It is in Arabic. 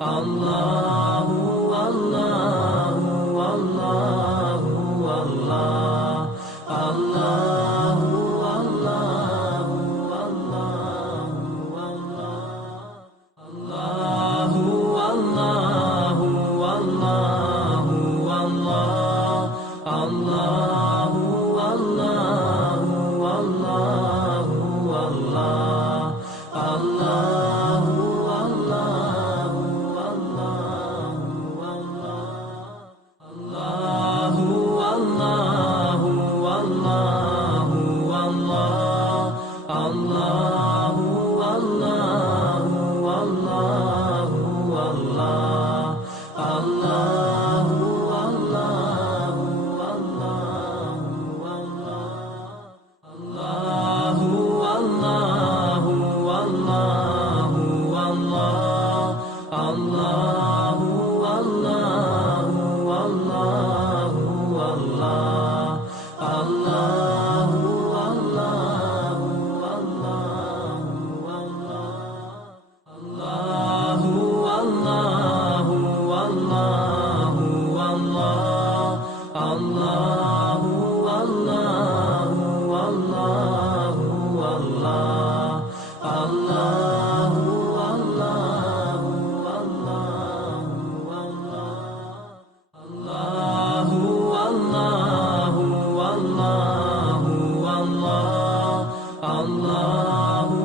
الله والله والله والله الله والله والله والله الله والله والله والله الله والله والله والله الله والله والله والله الله والله والله والله الله والله والله والله الله والله والله والله الله والله والله والله الله والله والله والله الله والله والله والله الله والله والله والله الله والله والله والله الله والله والله والله الله والله والله والله الله